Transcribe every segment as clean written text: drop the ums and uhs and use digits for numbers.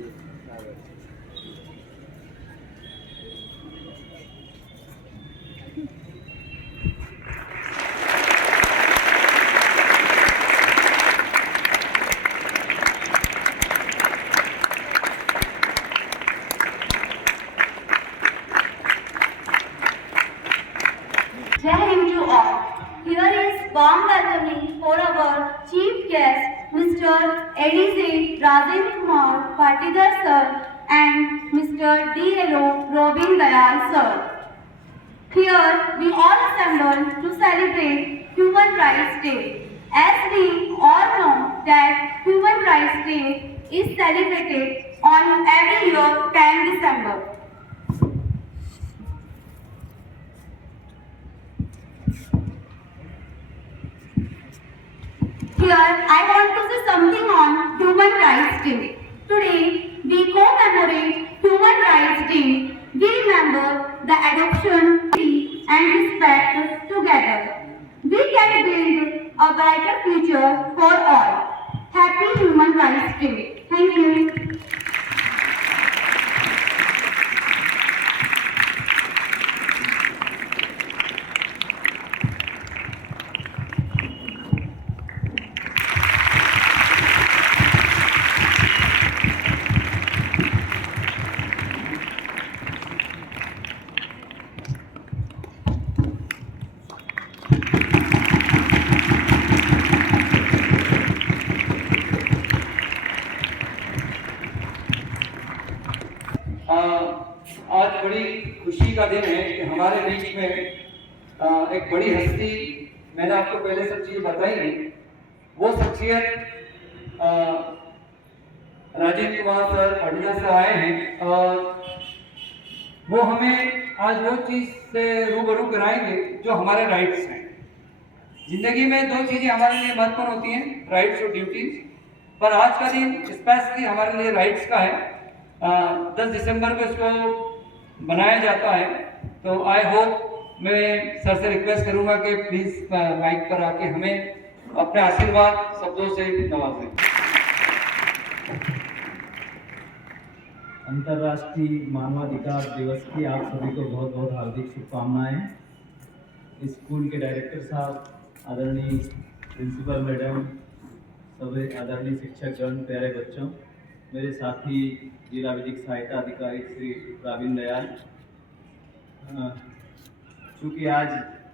Jai Hind to all. Here is warm welcoming for our chief guest, Mr. ADC Rajendra Kumar Patidar sir and Mr. DLO Robin Dayal sir. Here we all assemble to celebrate Human Rights Day. As we all know that Human Rights Day is celebrated on every year 10 December. Here I want to say something on Human Rights Day. Today we commemorate Human Rights Day. We remember the adoption and respect together. We can build a brighter future for all. Happy Human Rights Day. Thank you. आज बड़ी खुशी का दिन है कि हमारे बीच में एक बड़ी हस्ती, मैंने आपको पहले सब चीज़ बताई है, वो शख्सियत राजेंद्र कुमार सर पटना से आए हैं और वो हमें आज वो चीज़ से रूबरू कराएंगे जो हमारे राइट्स हैं। जिंदगी में दो चीज़ें हमारे लिए महत्वपूर्ण होती हैं, राइट्स और ड्यूटीज, पर आज का दिन स्पेशली हमारे लिए राइट्स का है। 10 दिसंबर को इसको बनाया जाता है, तो आई होप मैं सर से रिक्वेस्ट करूंगा कि प्लीज माइक पर आके हमें अपने आशीर्वाद शब्दों से नवाजें। अंतर्राष्ट्रीय मानवाधिकार दिवस की आप सभी को बहुत बहुत हार्दिक शुभकामनाएं। स्कूल के डायरेक्टर साहब, आदरणीय प्रिंसिपल मैडम, सभी आदरणीय शिक्षकगण, प्यारे बच्चों, मेरे साथी जिला विधिक सहायता अधिकारी श्री रॉबिन दयाल। चूँकि आज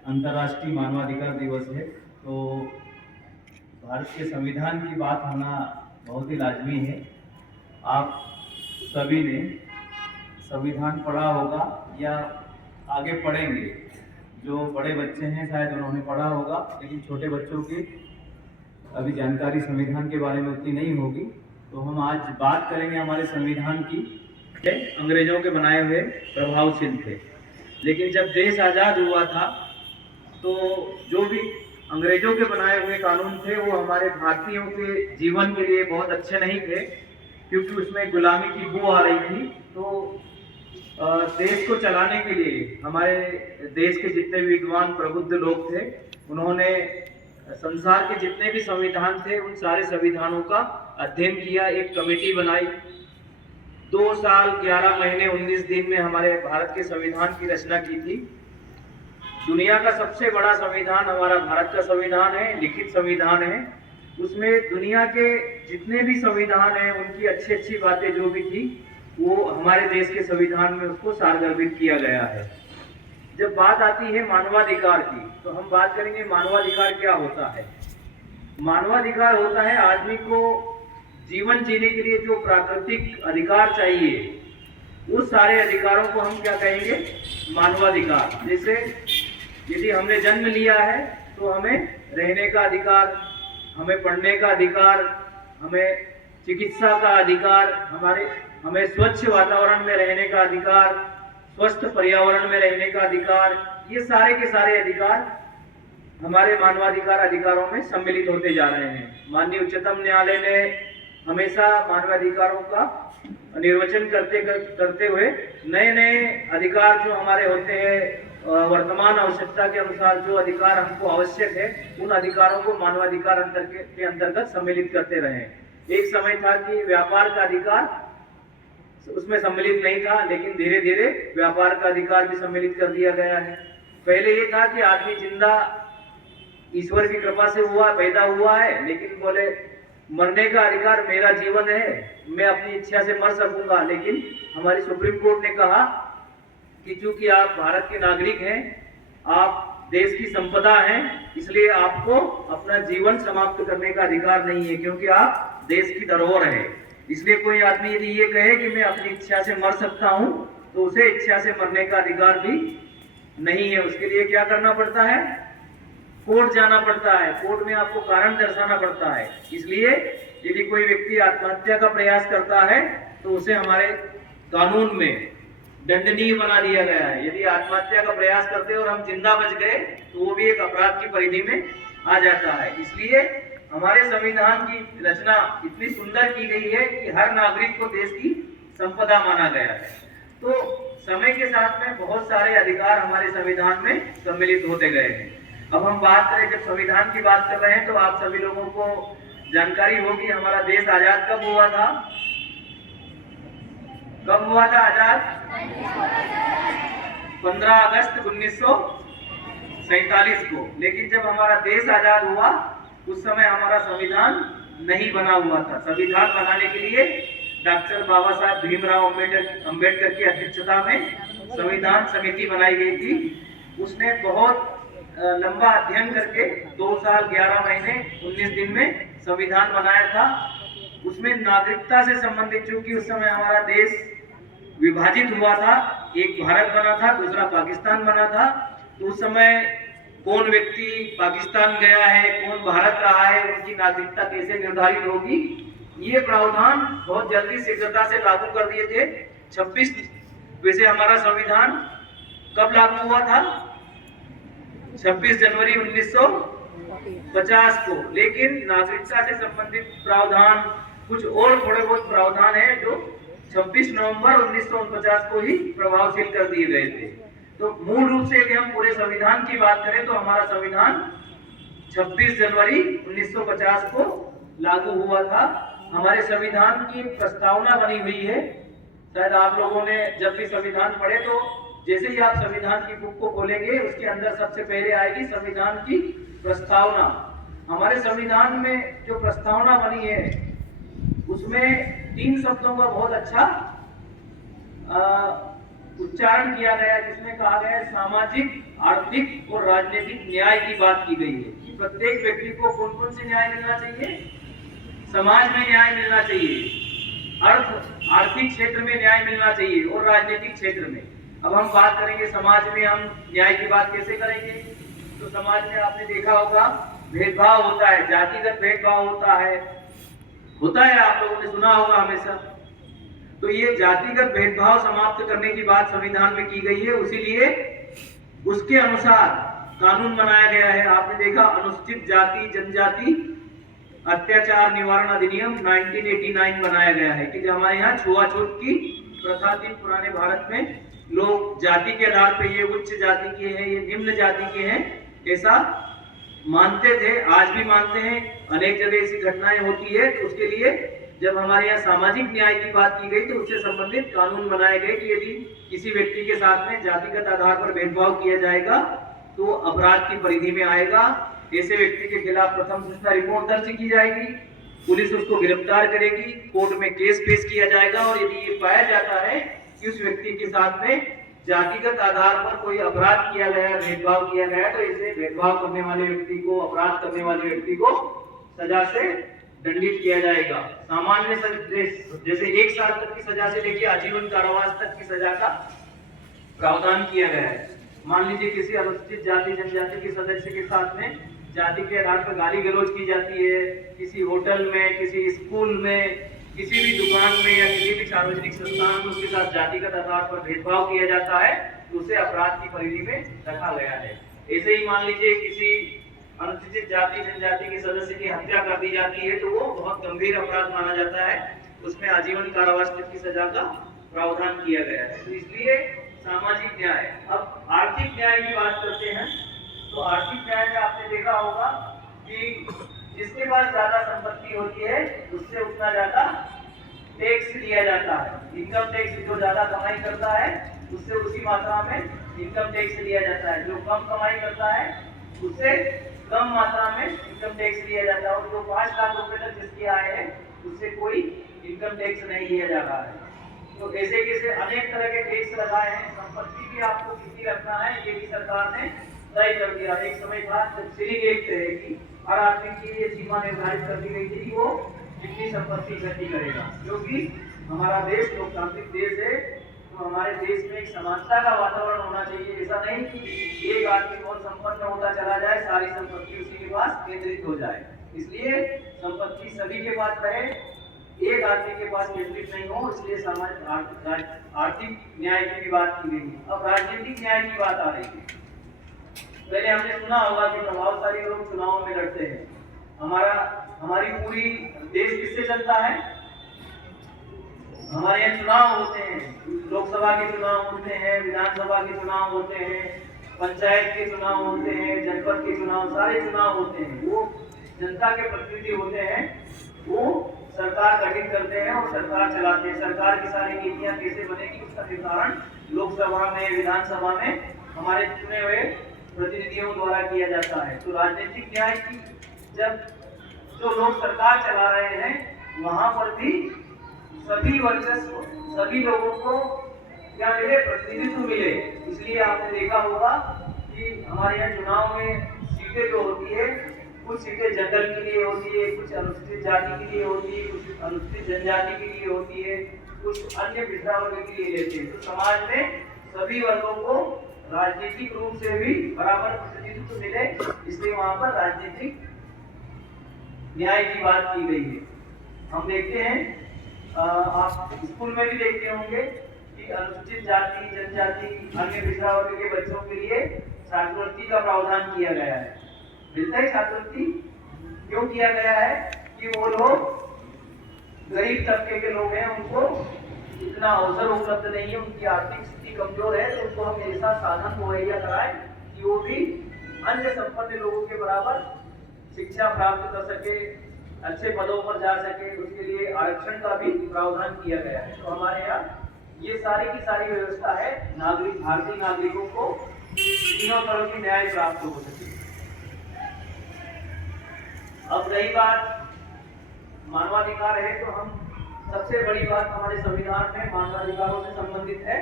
अंतर्राष्ट्रीय मानवाधिकार दिवस है, तो भारत के संविधान की बात होना बहुत ही लाजमी है। आप सभी ने संविधान पढ़ा होगा या आगे पढ़ेंगे। जो बड़े बच्चे हैं शायद उन्होंने पढ़ा होगा, लेकिन छोटे बच्चों की अभी जानकारी संविधान के बारे में उतनी नहीं होगी। तो हम आज बात करेंगे हमारे संविधान की। अंग्रेजों के बनाए हुए प्रभावशील थे, लेकिन जब देश आज़ाद हुआ था तो जो भी अंग्रेजों के बनाए हुए कानून थे वो हमारे भारतीयों के जीवन के लिए बहुत अच्छे नहीं थे, क्योंकि उसमें गुलामी की बू आ रही थी। तो देश को चलाने के लिए हमारे देश के जितने भी विद्वान प्रबुद्ध लोग थे, उन्होंने संसार के जितने भी संविधान थे उन सारे संविधानों का अध्ययन किया, एक कमेटी बनाई। 2 साल 11 महीने 19 दिन में हमारे भारत के संविधान की रचना की थी। दुनिया का सबसे बड़ा संविधान हमारा भारत का संविधान है, लिखित संविधान है। उसमें दुनिया के जितने भी संविधान हैं उनकी अच्छी अच्छी बातें जो भी थी वो हमारे देश के संविधान में उसको सारगर्भित किया गया है। जब बात आती है मानवाधिकार की, तो हम बात करेंगे मानवाधिकार क्या होता है। मानवाधिकार होता है आदमी को जीवन जीने के लिए जो प्राकृतिक अधिकार चाहिए, उस सारे अधिकारों को हम क्या कहेंगे, मानवाधिकार। जैसे यदि हमने जन्म लिया है तो हमें रहने का अधिकार, हमें पढ़ने का अधिकार, हमें चिकित्सा का अधिकार, हमें स्वच्छ वातावरण में रहने का अधिकार, स्वस्थ पर्यावरण में रहने का अधिकार, ये सारे के सारे अधिकार हमारे मानवाधिकार अधिकारों में सम्मिलित होते जा रहे हैं। माननीय उच्चतम न्यायालय ने हमेशा मानवाधिकारों का निर्वचन करते हुए नए नए अधिकार जो हमारे होते हैं, वर्तमान आवश्यकता के अनुसार जो अधिकार हमको आवश्यक है, उन अधिकारों को मानवाधिकार के अंतर्गत सम्मिलित करते रहे। एक समय था कि व्यापार का अधिकार उसमें सम्मिलित नहीं था, लेकिन धीरे धीरे व्यापार का अधिकार भी सम्मिलित कर दिया गया है। पहले ये था कि आदमी जिंदा ईश्वर की कृपा से पैदा हुआ है, लेकिन बोले मरने का अधिकार मेरा जीवन है, मैं अपनी इच्छा से मर सकूंगा। लेकिन हमारी सुप्रीम कोर्ट ने कहा कि चूंकि आप भारत के नागरिक हैं, आप देश की संपदा हैं, इसलिए आपको अपना जीवन समाप्त करने का अधिकार नहीं है, क्योंकि आप देश की धरोहर है। इसलिए कोई आदमी यदि ये कहे कि मैं अपनी इच्छा से मर सकता हूं, तो उसे इच्छा से मरने का अधिकार भी नहीं है। उसके लिए क्या करना पड़ता है? कोर्ट जाना पड़ता है, कोर्ट में आपको कारण दर्शाना पड़ता है। इसलिए यदि कोई व्यक्ति आत्महत्या का प्रयास करता है तो उसे हमारे कानून में दंडनीय बना दिया गया है। यदि आत्महत्या का प्रयास करते और हम जिंदा बच गए तो वो भी एक अपराध की परिधि में आ जाता है। इसलिए हमारे संविधान की रचना इतनी सुंदर की गई है कि हर नागरिक को देश की संपदा माना गया है। तो समय के साथ में बहुत सारे अधिकार हमारे संविधान में सम्मिलित होते गए हैं। अब हम बात करें, जब संविधान की बात कर रहे हैं तो आप सभी लोगों को जानकारी होगी हमारा देश आजाद कब हुआ था? कब हुआ था आजाद? 15 अगस्त 1947 को। लेकिन जब हमारा देश आजाद हुआ उस समय हमारा संविधान नहीं बना हुआ था। संविधान बनाने के लिए डॉक्टर बाबा साहब भीमराव अंबेडकर की अध्यक्षता में संविधान समिति बनाई गई थी। उसने बहुत लंबा अध्ययन करके 2 साल 11 महीने 19 दिन में संविधान बनाया था। उसमें नागरिकता से संबंधित, चूंकि उस समय हमारा देश विभाजित हुआ था, एक भारत बना था, दूसरा पाकिस्तान बना था, तो उस समय कौन व्यक्ति पाकिस्तान गया है, कौन भारत रहा है, उनकी नागरिकता कैसे निर्धारित होगी, ये प्रावधान बहुत जल्दी शीघ्रता से लागू कर दिए थे। 26 वैसे हमारा संविधान कब लागू हुआ था? 26 जनवरी 1950 को। लेकिन नागरिकता से संबंधित प्रावधान कुछ और थोड़े बहुत प्रावधान है जो 26 नवंबर 1949 को ही प्रभावशील कर दिए गए थे। तो मूल रूप से यदि हम पूरे संविधान की बात करें तो हमारा संविधान 26 जनवरी 1950 को लागू हुआ था। हमारे संविधान की प्रस्तावना बनी हुई है। शायद आप लोगों ने जब भी संविधान पढ़े तो जैसे ही आप संविधान की बुक को खोलेंगे उसके अंदर सबसे पहले आएगी संविधान की प्रस्तावना। हमारे संविधान में जो प्रस्तावना बनी है उसमें 3 शब्दों का बहुत अच्छा उच्चारण किया गया, जिसमें कहा गया है सामाजिक, आर्थिक और राजनीतिक न्याय की बात की गई है कि प्रत्येक व्यक्ति को कौन कौन से न्याय मिलना चाहिए? समाज में न्याय मिलना चाहिए, आर्थिक क्षेत्र में न्याय मिलना चाहिए और राजनीतिक क्षेत्र में। अब हम बात करेंगे समाज में हम न्याय की बात कैसे करेंगे? तो समाज में आपने देखा होगा भेदभाव होता है, जातिगत भेदभाव होता है आप लोगों ने सुना होगा हमेशा। तो ये जातिगत भेदभाव समाप्त करने की बात संविधान में की गई है, इसीलिए उसके अनुसार कानून बनाया गया है। आपने देखा अनुसूचित जाति जनजाति अत्याचार निवारण अधिनियम 1989 बनाया गया है कि जो हमारे यहाँ छुआछूत की प्रथा थी पुराने भारत में, लोग जाति के आधार पे ये उच्च जाति के हैं, ये निम्न जाति के हैं, ऐसा मानते थे, आज भी मानते हैं। अनेक जगह ऐसी घटनाएं होती है। तो उसके लिए जब हमारे यहाँ सामाजिक न्याय की बात की गई तो उससे संबंधित कानून बनाए गए कि यदि किसी व्यक्ति के साथ में जातिगत आधार पर भेदभाव किया जाएगा तो अपराध की परिधि में आएगा। ऐसे व्यक्ति के खिलाफ प्रथम सूचना रिपोर्ट दर्ज की जाएगी, पुलिस उसको गिरफ्तार करेगी, कोर्ट में केस पेश किया जाएगा और यदि ये पाया जाता है कि उस व्यक्ति के साथ में जातिगत आधार पर कोई अपराध किया गया, भेदभाव किया गया, तो इसे भेदभाव करने वाले व्यक्ति को, अपराध करने वाले व्यक्ति को सजा से दंडित किया जाएगा। सामान्य जैसे 1 साल तक की सजा से लेकर आजीवन कारावास तक की सजा का प्रावधान किया गया है। मान लीजिए किसी अनुसूचित जाति जनजाति के सदस्य के साथ में जाति के आधार पर गाली गलौज की जाती है, किसी होटल में, किसी स्कूल में, किसी भी दुकान में या किसी भी सार्वजनिक संस्थान में उसके साथ जातिगत आधार पर भेदभाव किया जाता है तो उसे अपराध की परिधि में रखा गया है। ऐसे ही मान लीजिए किसी अनुसूचित जाति जनजाति के सदस्य की हत्या कर दी जाती है तो वो बहुत गंभीर अपराध माना जाता है, उसमें आजीवन कारावास तक की सजा का प्रावधान किया गया है। तो इसलिए सामाजिक न्याय। अब आर्थिक न्याय की बात करते हैं तो आर्थिक न्याय में आपने देखा होगा कि जिसके पास ज्यादा संपत्ति होती है उससे उतना ज्यादा टैक्स लिया जाता है। इनकम टैक्स जो ज्यादा कमाई करता है उससे उसी मात्रा में इनकम टैक्स लिया जाता है, जो कम कमाई करता है उससे कम मात्रा में इनकम टैक्स लिया जाता है, और जो 5 लाख रुपए तक जिसकी आय है उससे कोई इनकम टैक्स नहीं लिया जा रहा है। तो ऐसे कैसे अनेक तरह के टैक्स लगाए हैं। संपत्ति भी आपको कितनी रखना है ये भी सरकार ने तय कर दिया। एक समय था जब सीरीज एक्ट है कि हर आदमी की ये सीमा निर्धारित कर दी गई थी कि वो कितनी संपत्ति इकट्ठी करेगा, क्योंकि हमारा देश लोकतांत्रिक देश है, तो हमारे देश में एक समानता का वातावरण होना चाहिए। ऐसा नहीं कि एक आदमी बहुत संपन्न होता चला जाए, सारी संपत्ति उसी के पास केंद्रित हो जाए। इसलिए संपत्ति सभी के पास रहे, एक आदमी के पास केंद्रित नहीं हो, इसलिए सामाजिक आर्थिक न्याय की भी बात की गई है। अब राजनीतिक न्याय की बात आ रही है। पहले हमने सुना होगा कि प्रभावशाली लोग चुनाव में लड़ते हैं। हमारी पूरी देश किससे चलता है? हमारे यहाँ चुनाव होते हैं, लोकसभा के चुनाव होते हैं, विधानसभा के चुनाव होते हैं, पंचायत के चुनाव होते हैं, जनपद के चुनाव, सारे चुनाव होते हैं। वो जनता के प्रतिनिधि होते हैं, वो सरकार गठित करते हैं और सरकार चलाते हैं। सरकार की सारी नीतियां कैसे बनेगी उसका निर्धारण लोकसभा में, विधानसभा में हमारे चुने हुए प्रतिनिधियों द्वारा किया जाता है। तो राजनीतिक न्याय की जब जो लोग सरकार चला रहे हैं वहां पर भी सभी वर्चस्व, सभी लोगों को क्या मिले? प्रतिनिधित्व मिले। इसलिए आपने देखा होगा कि हमारे यहाँ चुनाव में सीटें जो होती है, कुछ सीटें जनरल के लिए होती है, कुछ अनुसूचित जाति के लिए होती है, कुछ अनुसूचित जनजाति के लिए होती है, कुछ अन्य पिछड़ा वर्ग के लिए लेते हैं। तो समाज में सभी वर्गों को राजनीतिक रूप से भी बराबर प्रतिनिधित्व मिले, इसलिए वहां पर राजनीतिक न्याय की बात की गई है। हम देखते हैं, आप स्कूल में भी देखते होंगे कि अनुसूचित जाति, जनजाति, अन्य पिछड़ा वर्ग के बच्चों के लिए छात्रवृत्ति का प्रावधान किया गया है। मिलता है छात्रवृत्ति, क्यों किया गया है? कि वो लोग गरीब तबके के लोग हैं, उनको इतना अवसर उपलब्ध नहीं है, उनकी आर्थिक स्थिति कमजोर है, तो उनको हम ऐसा साधन मुहैया कराएं कि वो भी अन्य संपन्न लोगों के बराबर शिक्षा प्राप्त कर सके, अच्छे पदों पर जा सके। उसके लिए आरक्षण का भी प्रावधान किया गया है। तो हमारे यहाँ ये सारी की सारी व्यवस्था है, नागरिक, भारतीय नागरिकों को तीनों तरह की न्याय प्राप्त हो सके। अब रही बात मानवाधिकार है, तो हम सबसे बड़ी बात हमारे संविधान में मानवाधिकारों से संबंधित है,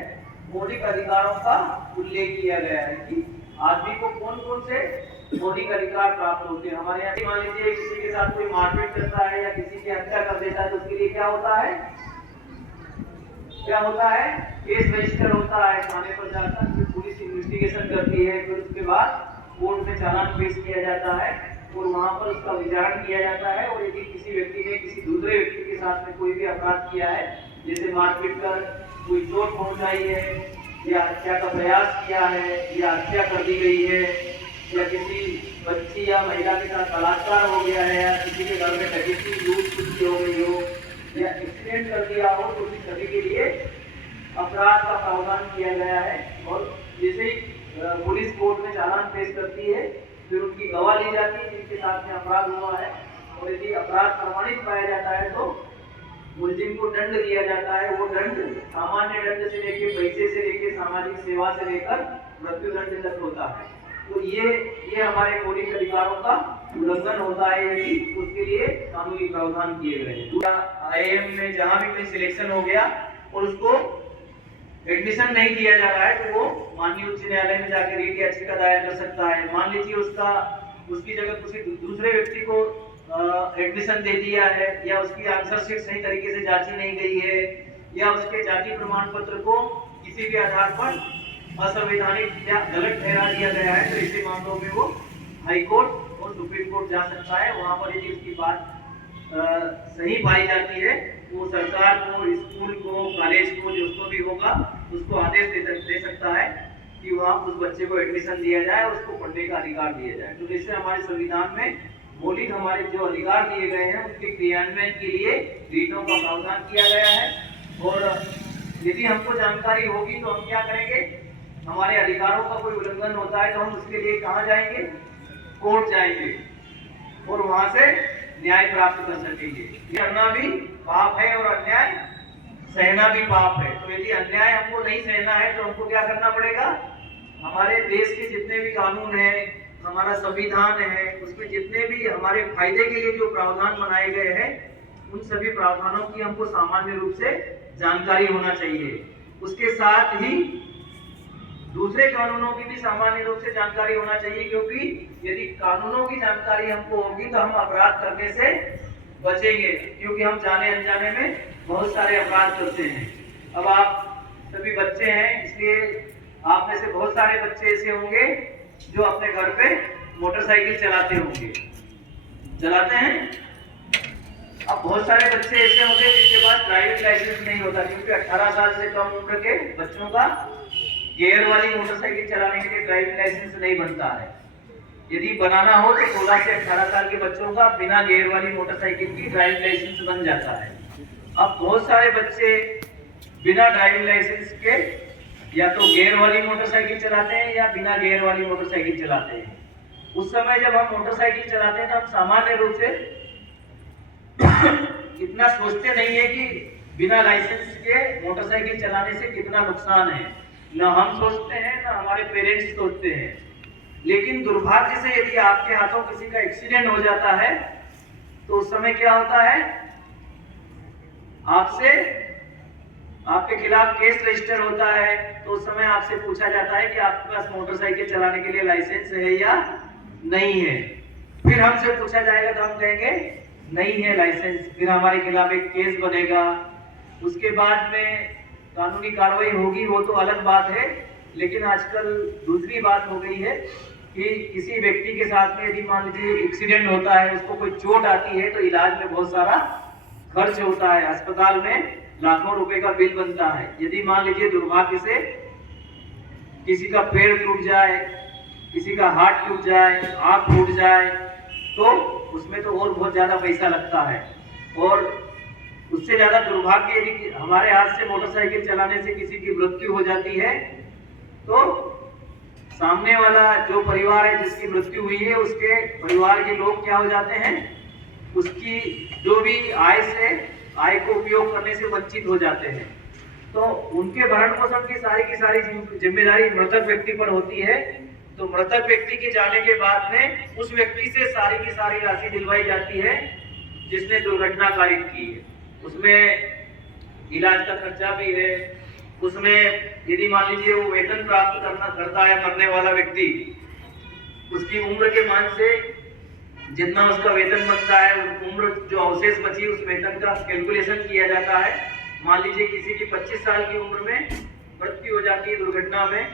मौलिक अधिकारों का उल्लेख किया गया है कि आदमी को कौन कौन से मौलिक अधिकार प्राप्त होते हैं। हमारे यहाँ मान लीजिए किसी के साथ कोई मारपीट करता है या किसी की हत्या कर देता है, तो उसके लिए क्या होता है? केस रजिस्टर होता है, थाने पर जाकर फिर पुलिस इन्वेस्टिगेशन करती है, फिर उसके बाद कोर्ट में चालान पेश किया जाता है और वहां पर उसका विचारण किया जाता है। और यदि किसी व्यक्ति ने किसी दूसरे व्यक्ति के साथ में कोई भी अपराध किया है, जैसे मारपीट कर कोई चोट पहुंचाई है, या हत्या का प्रयास किया है, या हत्या कर दी गई है, या किसी बच्ची या महिला के साथ बलात्कार हो गया है, या किसी के घर में डकैती, लूट कुछ हो गई हो, या एक्सीडेंट कर दिया हो, तो उस सभी के लिए अपराध का प्रावधान किया गया है। और जैसे ही पुलिस कोर्ट में चालान पेश करती है, फिर उनकी गवाह ली जाती है जिनके साथ में अपराध हुआ है, और यदि अपराध प्रमाणित पाया जाता है तो मुलजिम को दंड दिया जाता है। वो दंड सामान्य दंड से लेकर, पैसे से लेकर, सामाजिक सेवा से लेकर मृत्यु दंड तक होता है। तो ये हमारे मौलिक अधिकारों का उल्लंघन होता है यदि, उसके लिए कानूनी प्रावधान किए गए हैं। आईएम में जहां भी कोई सिलेक्शन हो गया और उसको एडमिशन नहीं दिया जा रहा है, तो वो माननीय उच्च न्यायालय में जाकर रीट याचिका दायर कर सकता है। मान लीजिए उसकी जगह किसी दूसरे व्यक्ति को एडमिशन दे दिया है, या उसकी आंसर शीट सही तरीके से जांची नहीं गई है, या उसके जाति प्रमाण पत्र को किसी भी आधार पर असंवैधानिक या गलत ठहरा दिया गया है, तो ऐसे मामलों में वो हाई कोर्ट और सुप्रीम कोर्ट जा सकता है। वहां पर यदि उसकी बात सही पाई जाती है, वो सरकार को, स्कूल को, कॉलेज को, जिसको भी होगा उसको आदेश दे सकता है कि वहाँ उस बच्चे को एडमिशन दिया जाए, उसको पढ़ने का अधिकार दिया जाए। तो जैसे हमारे संविधान में मौलिक हमारे जो अधिकार दिए गए हैं, उनके क्रियान्वयन के लिए रीटों का प्रावधान किया गया है। और यदि हमको जानकारी होगी तो हम क्या करेंगे? हमारे अधिकारों का कोई उल्लंघन होता है तो हम उसके लिए कहाँ जाएंगे? कोर्ट जाएंगे और वहां से न्याय प्राप्त कर सकेंगे। करना भी पाप है और अन्याय सहना भी पाप है। तो यदि अन्याय हमको नहीं सहना है तो हमको क्या करना पड़ेगा? हमारे देश के जितने भी कानून है, हमारा संविधान है, उसमें जितने भी हमारे फायदे के लिए जो प्रावधान बनाए गए हैं, उन सभी प्रावधानों की हमको सामान्य रूप से जानकारी होना चाहिए। उसके साथ ही दूसरे कानूनों की भी सामान्य रूप से जानकारी होना चाहिए, क्योंकि यदि कानूनों की जानकारी हमको होगी तो हम अपराध करने से बचेंगे, क्योंकि हम जाने अनजाने में बहुत सारे अपराध करते हैं। अब आप सभी बच्चे हैं, इसलिए आप में से बहुत सारे बच्चे ऐसे होंगे जो अपने घर पे मोटरसाइकिल चलाते होंगे, चलाते हैं। अब बहुत सारे बच्चे ऐसे होंगे जिनके पास ड्राइविंग लाइसेंस नहीं होता, क्योंकि 18 साल से कम उम्र के बच्चों का गियर वाली मोटरसाइकिल चलाने के लिए ड्राइविंग लाइसेंस नहीं बनता है। यदि बनाना हो तो 16 से 18 साल के बच्चों का बिना गियर वाली मोटरसाइकिल की ड्राइविंग लाइसेंस बन जाता है। अब बहुत सारे बच्चे बिना ड्राइविंग लाइसेंस के या तो गियर वाली मोटरसाइकिल चलाते हैं या बिना गियर वाली मोटरसाइकिल चलाते हैं। उस समय जब हम मोटरसाइकिल चलाते हैं तो हम सामान्य रूप से इतना सोचते नहीं है कि बिना लाइसेंस के मोटरसाइकिल चलाने से कितना नुकसान है। ना हम सोचते हैं ना हमारे पेरेंट्स सोचते हैं। लेकिन दुर्भाग्य से यदि आपके हाथों किसी का एक्सीडेंट हो जाता है तो उस समय क्या होता है? आपके खिलाफ केस रजिस्टर होता है। तो उस समय आपसे पूछा जाता है कि आपके पास मोटरसाइकिल चलाने के लिए लाइसेंस है या नहीं है। फिर हमसे पूछा जाएगा तो हम कहेंगे नहीं है लाइसेंस, फिर हमारे खिलाफ एक केस बनेगा। उसके बाद में कानूनी कार्रवाई होगी, वो तो अलग बात है। लेकिन आजकल दूसरी बात हो गई है कि किसी व्यक्ति के साथ में यदि मान लीजिए एक्सीडेंट होता है, उसको कोई चोट आती है तो इलाज में बहुत सारा खर्च होता है, अस्पताल में लाखों रुपए का बिल बनता है। यदि मान लीजिए दुर्भाग्य से किसी का पैर टूट जाए, किसी का हाथ टूट जाए, आंख टूट जाए, तो उसमें तो और बहुत ज्यादा पैसा लगता है। और उससे ज्यादा दुर्भाग्य यदि हमारे हाथ से मोटरसाइकिल चलाने से किसी की मृत्यु हो जाती है तो सामने वाला जो परिवार है जिसकी मृत्यु हुई है, उसके परिवार के लोग क्या हो जाते हैं? उसकी जो भी आय को उपयोग करने से वंचित हो जाते हैं। तो उनके भरण पोषण की सारी जिम्मेदारी मृतक व्यक्ति पर होती है। तो मृतक व्यक्ति के जाने के बाद में उस व्यक्ति से सारी की सारी राशि दिलवाई जाती है जिसने दुर्घटना कारित की है। उसमें इलाज का खर्चा भी है। उसमें यदि मान लीजिए वो वेतन प्राप्त करता है मरने वाला व्यक्ति, उसकी उम्र के मान से जितना उसका वेतन बनता है, उम्र जो अवशेष बची उस वेतन का कैलकुलेशन किया जाता है। मान लीजिए किसी की 25 साल की उम्र में मृत्यु हो जाती है दुर्घटना में,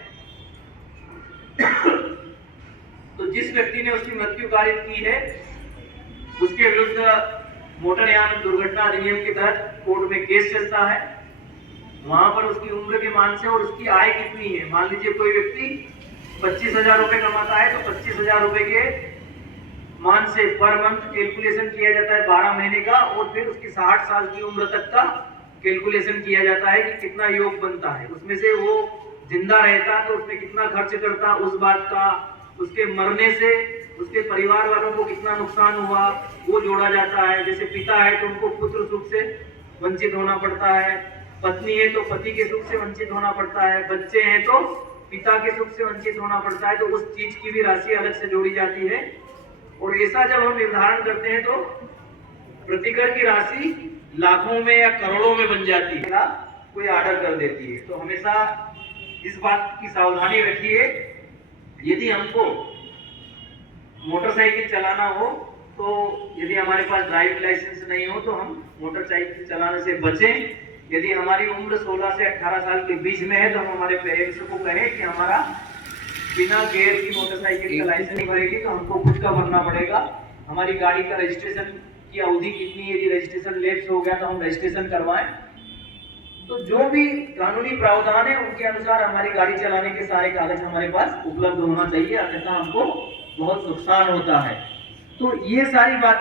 तो जिस व्यक्ति ने उसकी मृत्यु कारित की है उसके विरुद्ध मोटरयान दुर्घटना अधिनियम के तहत कोर्ट में केस चलता है। वहां पर उसकी उम्र के मान से और उसकी आय कितनी है, मान लीजिए कोई व्यक्ति 25,000 रुपए कमाता है तो 25,000 रुपए के मान से पर मंथ कैलकुलेशन किया जाता है 12 महीने का, और फिर उसकी 60 साल की उम्र तक का कैलकुलेशन किया जाता है कि कितना योग बनता है। उसमें से वो जिंदा रहता तो उसमें कितना खर्च करता, उस बात का, उसके मरने से उसके परिवार वालों को कितना नुकसान हुआ वो जोड़ा जाता है। जैसे पिता है तो उनको पुत्र सुख से वंचित होना पड़ता है, पत्नी है तो पति के सुख से वंचित होना पड़ता है, बच्चे हैं तो पिता के सुख से वंचित होना पड़ता है। तो उस चीज की भी राशि अलग से जोड़ी जाती है। और ऐसा जब हम निर्धारण करते हैं तो प्रतिकर की राशि लाखों में या करोड़ों में बन जाती है, कोई ऑर्डर कर देती है। तो हमेशा इस बात की सावधानी रखिए, यदि हमको मोटरसाइकिल चलाना हो तो यदि हमारे पास ड्राइविंग लाइसेंस नहीं हो तो हम मोटरसाइकिल चलाने से बचें। यदि हमारी उम्र 16 से 18 साल के बीच में है तो हम हमारे पेरेंट्स को कहें कि हमारा बिना गियर की मोटरसाइकिल का लाइसेंस नहीं भरेगी तो हमको खुद का भरना पड़ेगा। हमारी गाड़ी का रजिस्ट्रेशन की अवधि कितनी है, यदि रजिस्ट्रेशन लेट हो गया तो हम रजिस्ट्रेशन करवाएं। तो जो भी कानूनी प्रावधान है उनके अनुसार हमारी गाड़ी चलाने के सारे कागज हमारे पास उपलब्ध होना चाहिए, अन्यथा हमको बहुत नुकसान होता है। तो ये सारी बात